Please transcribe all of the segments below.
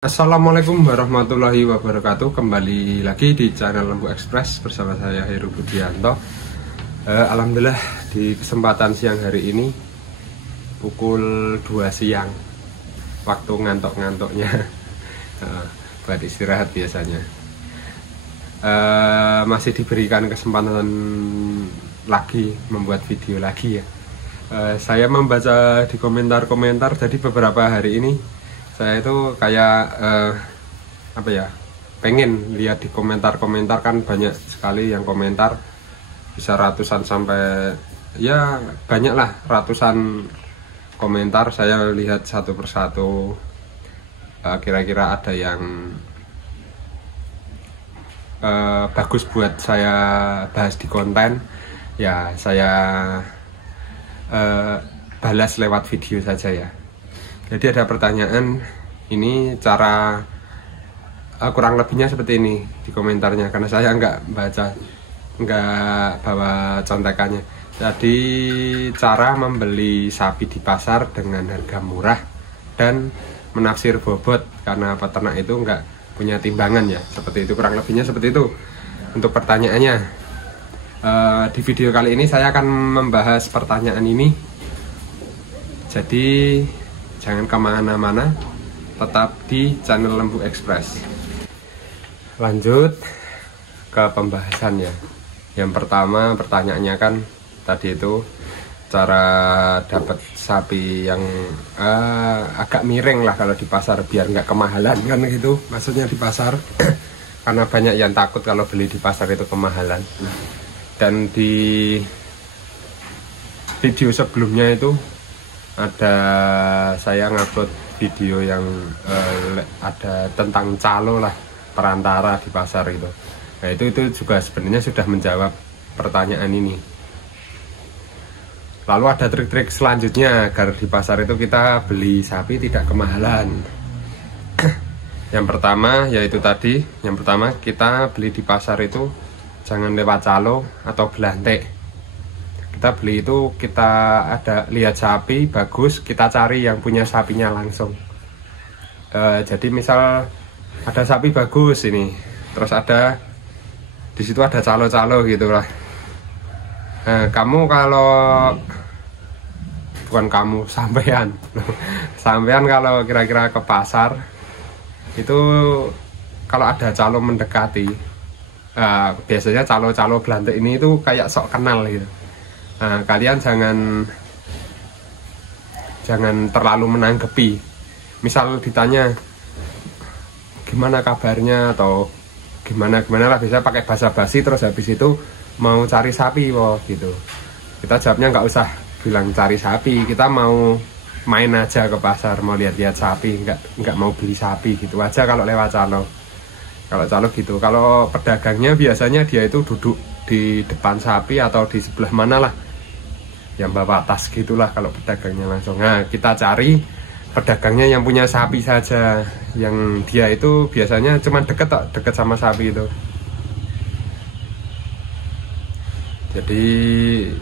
Assalamualaikum warahmatullahi wabarakatuh. Kembali lagi di channel Lembu Express bersama saya Heru Budianto. Alhamdulillah di kesempatan siang hari ini pukul 2 siang, waktu ngantuk-ngantuknya buat istirahat biasanya, masih diberikan kesempatan lagi membuat video lagi ya. Saya membaca di komentar-komentar, jadi beberapa hari ini saya itu kayak pengen lihat di komentar-komentar, kan banyak sekali yang komentar, bisa ratusan sampai ya banyak lah, ratusan komentar. Saya lihat satu persatu, kira-kira ada yang bagus buat saya bahas di konten ya, saya balas lewat video saja ya. Jadi ada pertanyaan, ini cara kurang lebihnya seperti ini di komentarnya, karena saya nggak bawa contekannya. Jadi cara membeli sapi di pasar dengan harga murah dan menafsir bobot karena peternak itu nggak punya timbangan ya, seperti itu, kurang lebihnya seperti itu untuk pertanyaannya. Di video kali ini saya akan membahas pertanyaan ini, jadi jangan kemana-mana, tetap di channel Lembu Express. Lanjut ke pembahasannya. Yang pertama pertanyaannya kan tadi itu cara dapat sapi yang agak miring lah kalau di pasar, biar nggak kemahalan kan gitu maksudnya di pasar. Karena banyak yang takut kalau beli di pasar itu kemahalan. Dan di video sebelumnya itu ada saya ngupload video yang ada tentang calo lah, perantara di pasar itu. Nah itu juga sebenarnya sudah menjawab pertanyaan ini. Lalu ada trik-trik selanjutnya agar di pasar itu kita beli sapi tidak kemahalan. Yang pertama yaitu tadi, yang pertama kita beli di pasar itu jangan lewat calo atau belantik. Kita beli itu, kita ada lihat sapi bagus, kita cari yang punya sapinya langsung. Jadi misal ada sapi bagus ini, terus ada di situ ada calo-calo gitulah. Kamu kalau bukan kamu, sampean kalau kira-kira ke pasar itu, kalau ada calo mendekati, biasanya calo-calo belantik ini itu kayak sok kenal gitu. Nah, kalian jangan terlalu menanggapi. Misal ditanya gimana kabarnya atau gimana lah, bisa pakai bahasa basi, terus habis itu mau cari sapi gitu. Kita jawabnya nggak usah bilang cari sapi, kita mau main aja ke pasar, mau lihat-lihat sapi, nggak mau beli sapi gitu aja kalau lewat calo. Kalau calo gitu, kalau pedagangnya biasanya dia itu duduk di depan sapi atau di sebelah mana lah, yang bawa tas gitulah kalau pedagangnya langsung. Nah kita cari pedagangnya yang punya sapi saja, yang dia itu biasanya cuma deket sama sapi itu. Jadi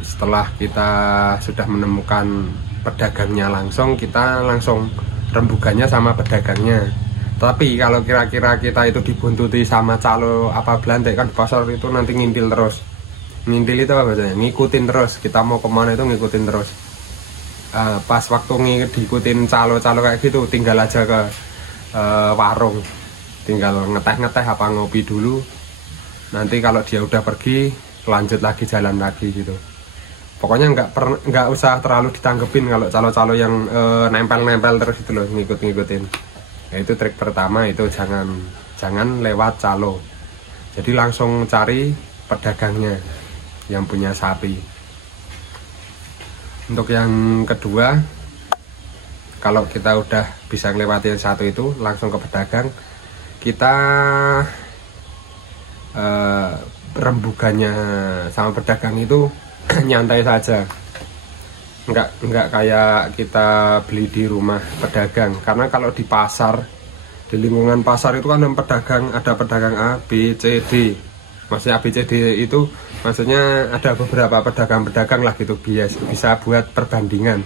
setelah kita sudah menemukan pedagangnya langsung, kita langsung rembugannya sama pedagangnya. Tapi kalau kira-kira kita itu dibuntuti sama calo apa belantik, kan di pasar itu nanti ngintil terus. Ngintil itu apa bahasanya? Ngikutin terus, kita mau kemana itu ngikutin terus. Pas waktu diikutin calo-calo kayak gitu, tinggal aja ke warung, tinggal ngeteh-ngeteh apa ngopi dulu. Nanti kalau dia udah pergi, lanjut lagi, jalan lagi gitu. Pokoknya nggak usah terlalu ditanggepin kalau calo-calo yang nempel-nempel terus itu loh, ngikut-ngikutin. Nah, itu trik pertama, itu jangan lewat calo. Jadi langsung cari pedagangnya yang punya sapi. Untuk yang kedua, kalau kita udah bisa ngelewatin satu itu, langsung ke pedagang, kita rembugannya sama pedagang itu nyantai saja, nggak kayak kita beli di rumah pedagang. Karena kalau di pasar, di lingkungan pasar itu kan ada pedagang A, B, C, D. Maksudnya ABCD itu maksudnya ada beberapa pedagang-pedagang lah gitu, bisa buat perbandingan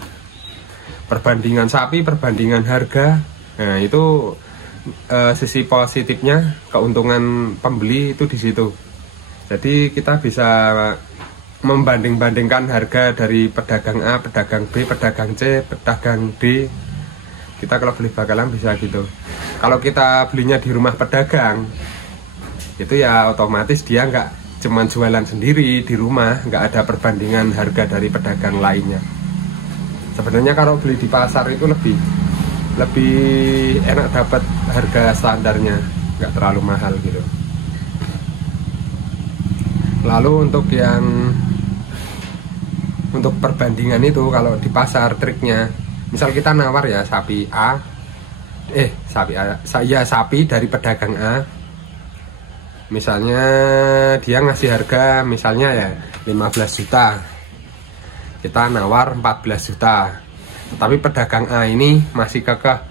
sapi, perbandingan harga. Nah itu sisi positifnya, keuntungan pembeli itu di situ. Jadi kita bisa membanding-bandingkan harga dari pedagang A, pedagang B, pedagang C, pedagang D. Kita kalau beli bakalan bisa gitu. Kalau kita belinya di rumah pedagang, itu ya otomatis dia nggak cuman jualan sendiri di rumah, nggak ada perbandingan harga dari pedagang lainnya. Sebenarnya kalau beli di pasar itu lebih enak, dapat harga standarnya, nggak terlalu mahal gitu. Lalu untuk perbandingan itu, kalau di pasar triknya, misal kita nawar ya sapi dari pedagang A, misalnya dia ngasih harga misalnya ya 15 juta, kita nawar 14 juta, tapi pedagang A ini masih kekeh,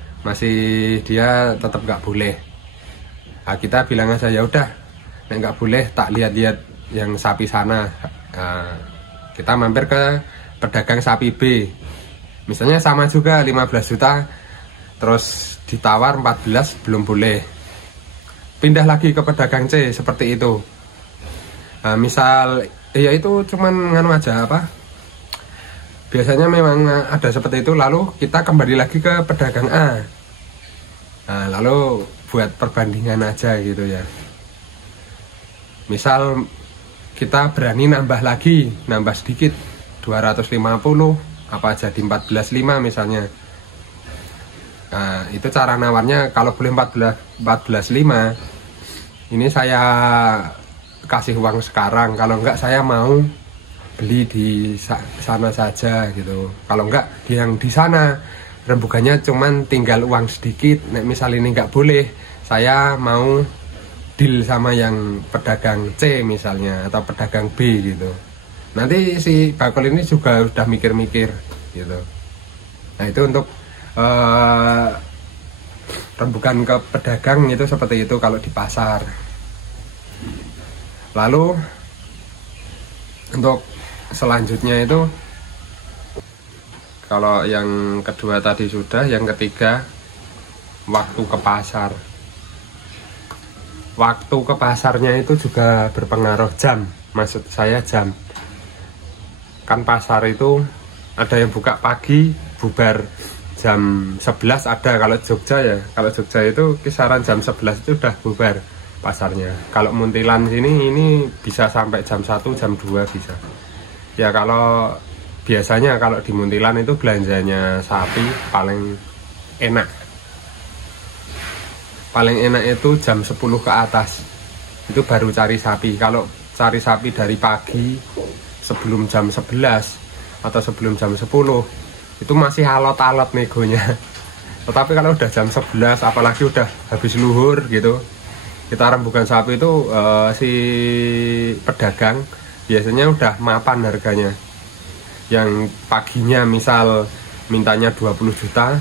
dia tetap nggak boleh. Nah, kita bilang aja ya udah, nggak boleh, tak lihat-lihat yang sapi sana. Nah, kita mampir ke pedagang sapi B, misalnya sama juga 15 juta, terus ditawar 14 belum boleh, pindah lagi ke pedagang C seperti itu. Nah, misal ya itu cuman nganu aja apa, biasanya memang ada seperti itu. Lalu kita kembali lagi ke pedagang A. Nah, lalu buat perbandingan aja gitu ya. Misal kita berani nambah sedikit 250, apa jadi 14,5 misalnya. Nah, itu cara nawarnya. Kalau boleh 14,5, ini saya kasih uang sekarang, kalau enggak saya mau beli di sana saja gitu. Kalau enggak, yang di sana rembugannya cuman tinggal uang sedikit. Nek misal ini enggak boleh, saya mau deal sama yang pedagang C misalnya, atau pedagang B gitu. Nanti si bakul ini juga udah mikir-mikir gitu. Nah, itu untuk rembugan ke pedagang itu seperti itu kalau di pasar. Lalu untuk selanjutnya itu, kalau yang kedua tadi sudah, yang ketiga waktu ke pasar. Waktu ke pasarnya itu juga berpengaruh, jam, maksud saya jam. Kan pasar itu ada yang buka pagi, bubar jam 11 ada. Kalau Jogja itu kisaran jam 11 itu udah bubar pasarnya. Kalau Muntilan sini ini bisa sampai jam 1, jam 2 bisa. Ya kalau biasanya kalau di Muntilan itu belanjanya sapi paling enak. Paling enak itu jam 10 ke atas. Itu baru cari sapi. Kalau cari sapi dari pagi sebelum jam 11 atau sebelum jam 10 itu masih alot-alot negonya. Tetapi kalau udah jam 11, apalagi udah habis luhur gitu, kita rembukan sapi itu si pedagang biasanya udah mapan harganya. Yang paginya misal mintanya 20 juta,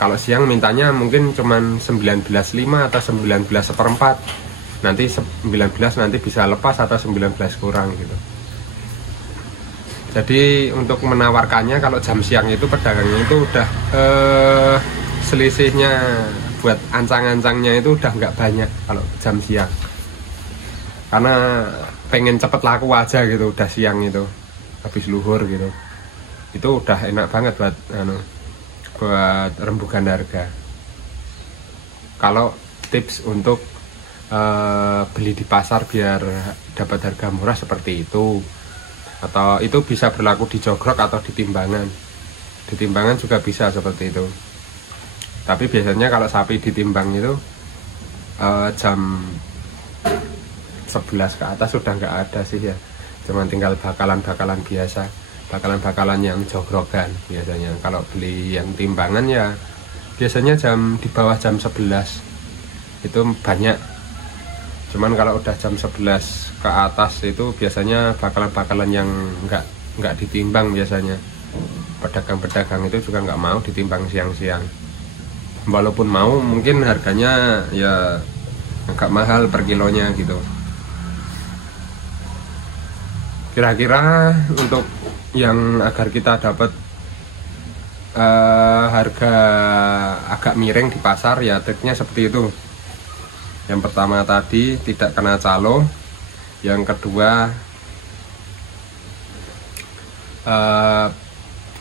kalau siang mintanya mungkin cuman 19,5 atau 19,4. Nanti 19 nanti bisa lepas atau 19 kurang gitu. Jadi untuk menawarkannya kalau jam siang itu pedagangnya itu udah selisihnya buat ancang-ancangnya itu udah nggak banyak kalau jam siang. Karena pengen cepet laku aja gitu, udah siang itu habis luhur gitu. Itu udah enak banget buat rembugan harga. Kalau tips untuk beli di pasar biar dapat harga murah seperti itu, atau itu bisa berlaku di jogrok atau di timbangan. Di timbangan juga bisa seperti itu. Tapi biasanya kalau sapi ditimbang itu jam 11 ke atas sudah nggak ada sih ya. Cuman tinggal bakalan-bakalan biasa, bakalan-bakalan yang jogrokan biasanya. Kalau beli yang timbangan ya biasanya di bawah jam 11 itu banyak. Cuman kalau udah jam 11 ke atas itu biasanya bakalan-bakalan yang nggak ditimbang biasanya. Pedagang-pedagang itu juga nggak mau ditimbang siang-siang. Walaupun mau, mungkin harganya ya agak mahal per kilonya gitu. Kira-kira untuk yang agar kita dapat harga agak miring di pasar, ya triknya seperti itu. Yang pertama tadi tidak kena calo, yang kedua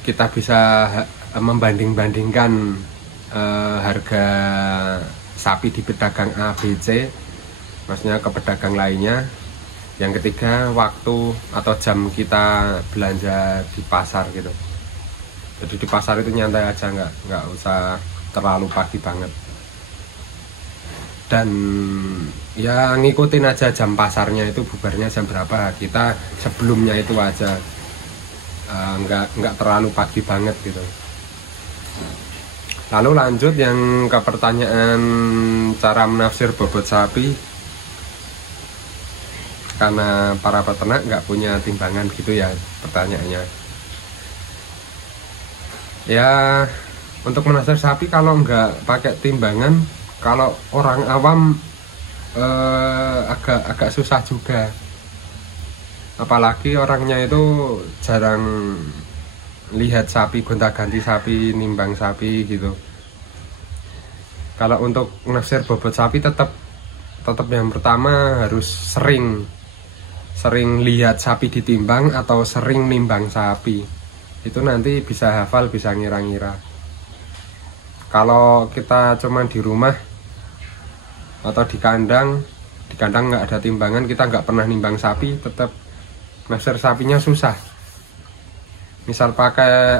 kita bisa membanding-bandingkan harga sapi di pedagang A, B, C, maksudnya ke pedagang lainnya. Yang ketiga, waktu atau jam kita belanja di pasar gitu. Jadi di pasar itu nyantai aja, nggak usah terlalu pagi banget. Dan ya ngikutin aja jam pasarnya itu bubarnya jam berapa, kita sebelumnya itu aja, nggak terlalu pagi banget gitu. Lalu lanjut yang ke pertanyaan cara menafsir bobot sapi, karena para peternak nggak punya timbangan gitu ya pertanyaannya. Ya untuk menafsir sapi kalau nggak pakai timbangan, kalau orang awam agak susah juga. Apalagi orangnya itu jarang lihat sapi, gonta-ganti sapi, nimbang sapi gitu. Kalau untuk menafsir bobot sapi tetap yang pertama harus sering lihat sapi ditimbang atau sering nimbang sapi. Itu nanti bisa hafal, bisa ngira-ngira. Kalau kita cuman di rumah atau di kandang nggak ada timbangan, kita nggak pernah nimbang sapi, tetap nafsir sapinya susah. Misal pakai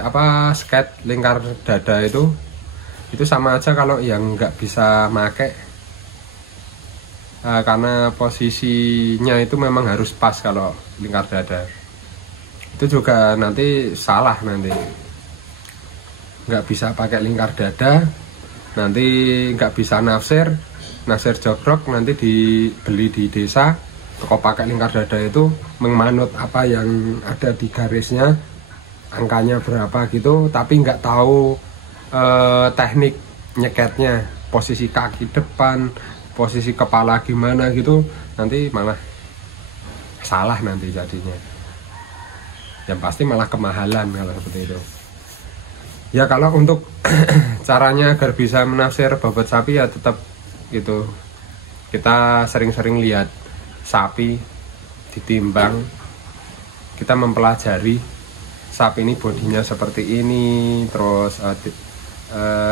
skate lingkar dada itu sama aja kalau yang nggak bisa make, karena posisinya itu memang harus pas. Kalau lingkar dada itu juga nanti salah, nanti nggak bisa pakai lingkar dada, nanti nggak bisa nafsir jogrok, nanti dibeli di desa toko pakai lingkar dada itu menganut apa yang ada di garisnya, angkanya berapa gitu, tapi nggak tahu teknik nyeketnya, posisi kaki depan, posisi kepala gimana gitu, nanti malah salah nanti jadinya. Yang pasti malah kemahalan kalau seperti itu. Ya kalau untuk caranya agar bisa menafsir bobot sapi ya tetap gitu, kita sering-sering lihat sapi ditimbang, kita mempelajari sapi ini bodinya seperti ini, terus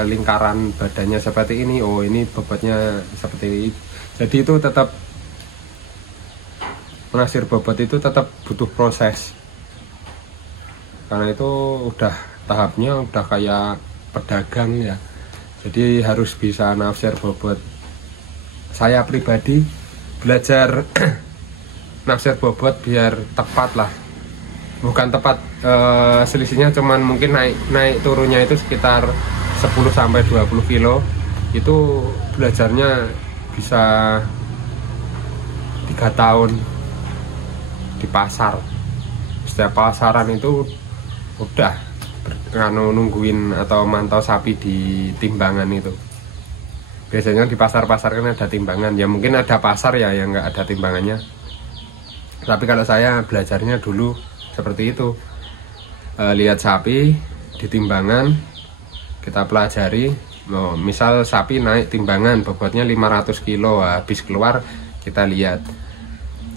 lingkaran badannya seperti ini, oh ini bobotnya seperti ini. Jadi itu tetap menafsir bobot itu tetap butuh proses, karena itu udah tahapnya udah kayak pedagang ya. Jadi harus bisa nafsir bobot. Saya pribadi belajar nafsir bobot biar tepat lah, bukan tepat, selisihnya cuman mungkin naik turunnya itu sekitar 10-20 kilo. Itu belajarnya bisa 3 tahun di pasar. Setiap pasaran itu udah nungguin atau mantau sapi di timbangan itu. Biasanya di pasar-pasar kan ada timbangan, ya mungkin ada pasar ya yang nggak ada timbangannya. Tapi kalau saya belajarnya dulu seperti itu, lihat sapi di timbangan, kita pelajari. Misal sapi naik timbangan bobotnya 500 kilo, habis keluar kita lihat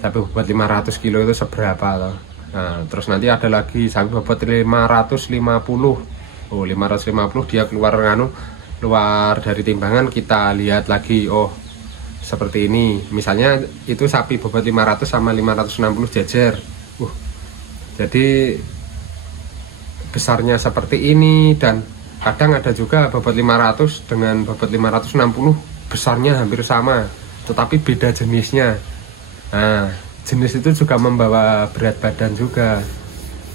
sapi bobot 500 kilo itu seberapa loh. Nah, terus nanti ada lagi sapi bobot 550. 550 dia keluar dari timbangan, kita lihat lagi, oh seperti ini. Misalnya itu sapi bobot 500 sama 560 jejer. Jadi besarnya seperti ini, dan kadang ada juga bobot 500 dengan bobot 560 besarnya hampir sama, tetapi beda jenisnya. Nah, jenis itu juga membawa berat badan juga,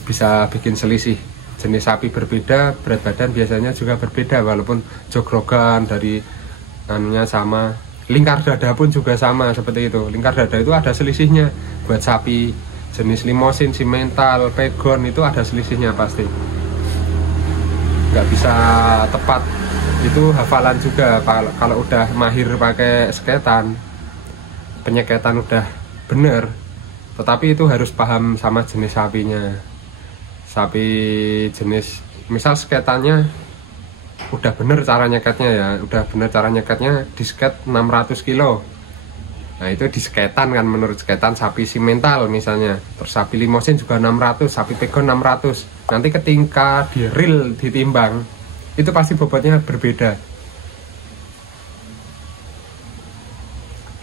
bisa bikin selisih. Jenis sapi berbeda, berat badan biasanya juga berbeda, walaupun jogrogan dari anunya sama. Lingkar dada pun juga sama seperti itu. Lingkar dada itu ada selisihnya. Buat sapi jenis limosin, simental, pegon itu ada selisihnya pasti. Nggak bisa tepat. Itu hafalan juga. Kalau udah mahir pakai sketan, penyeketan udah bener. Tetapi itu harus paham sama jenis sapinya. Sapi jenis, misal sketannya udah bener cara nyeketnya ya, udah bener cara nyeketnya disket 600 kilo. Nah itu disketan kan, menurut sketan sapi simental misalnya, terus sapi limosin juga 600, sapi pegon 600. Nanti ketika di real ditimbang itu pasti bobotnya berbeda.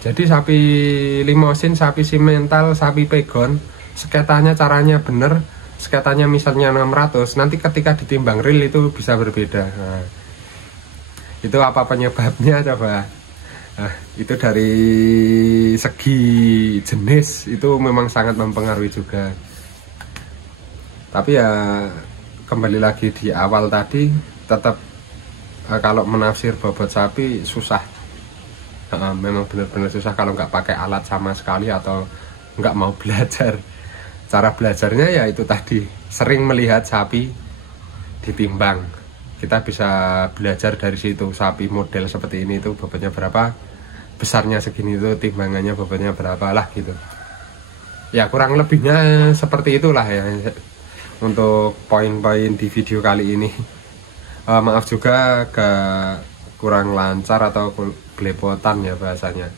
Jadi sapi limosin, sapi simental, sapi pegon, sketannya caranya bener, sketannya misalnya 600, nanti ketika ditimbang real itu bisa berbeda. Nah, itu apa penyebabnya coba? Nah, itu dari segi jenis itu memang sangat mempengaruhi juga. Tapi ya kembali lagi di awal tadi, tetap kalau menafsir bobot sapi susah. Memang benar-benar susah kalau nggak pakai alat sama sekali atau nggak mau belajar. Cara belajarnya ya itu tadi, sering melihat sapi ditimbang. Kita bisa belajar dari situ, sapi model seperti ini itu bobotnya berapa, besarnya segini itu timbangannya bobotnya berapa lah gitu. Ya kurang lebihnya seperti itulah ya untuk poin-poin di video kali ini. Maaf juga kurang lancar atau belepotan ya bahasanya,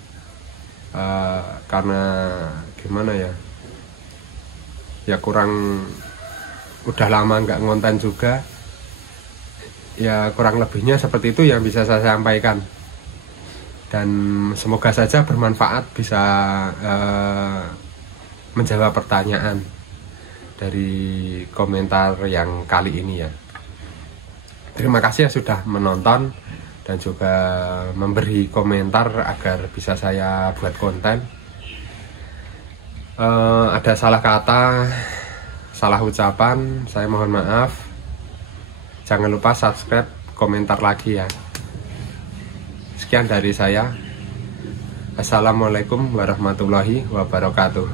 karena gimana ya kurang, udah lama nggak ngonten juga ya, kurang lebihnya seperti itu yang bisa saya sampaikan, dan semoga saja bermanfaat, bisa menjawab pertanyaan dari komentar yang kali ini ya. Terima kasih ya sudah menonton dan juga memberi komentar agar bisa saya buat konten. Ada salah kata, salah ucapan, saya mohon maaf. Jangan lupa subscribe, komentar lagi ya. Sekian dari saya. Assalamualaikum warahmatullahi wabarakatuh.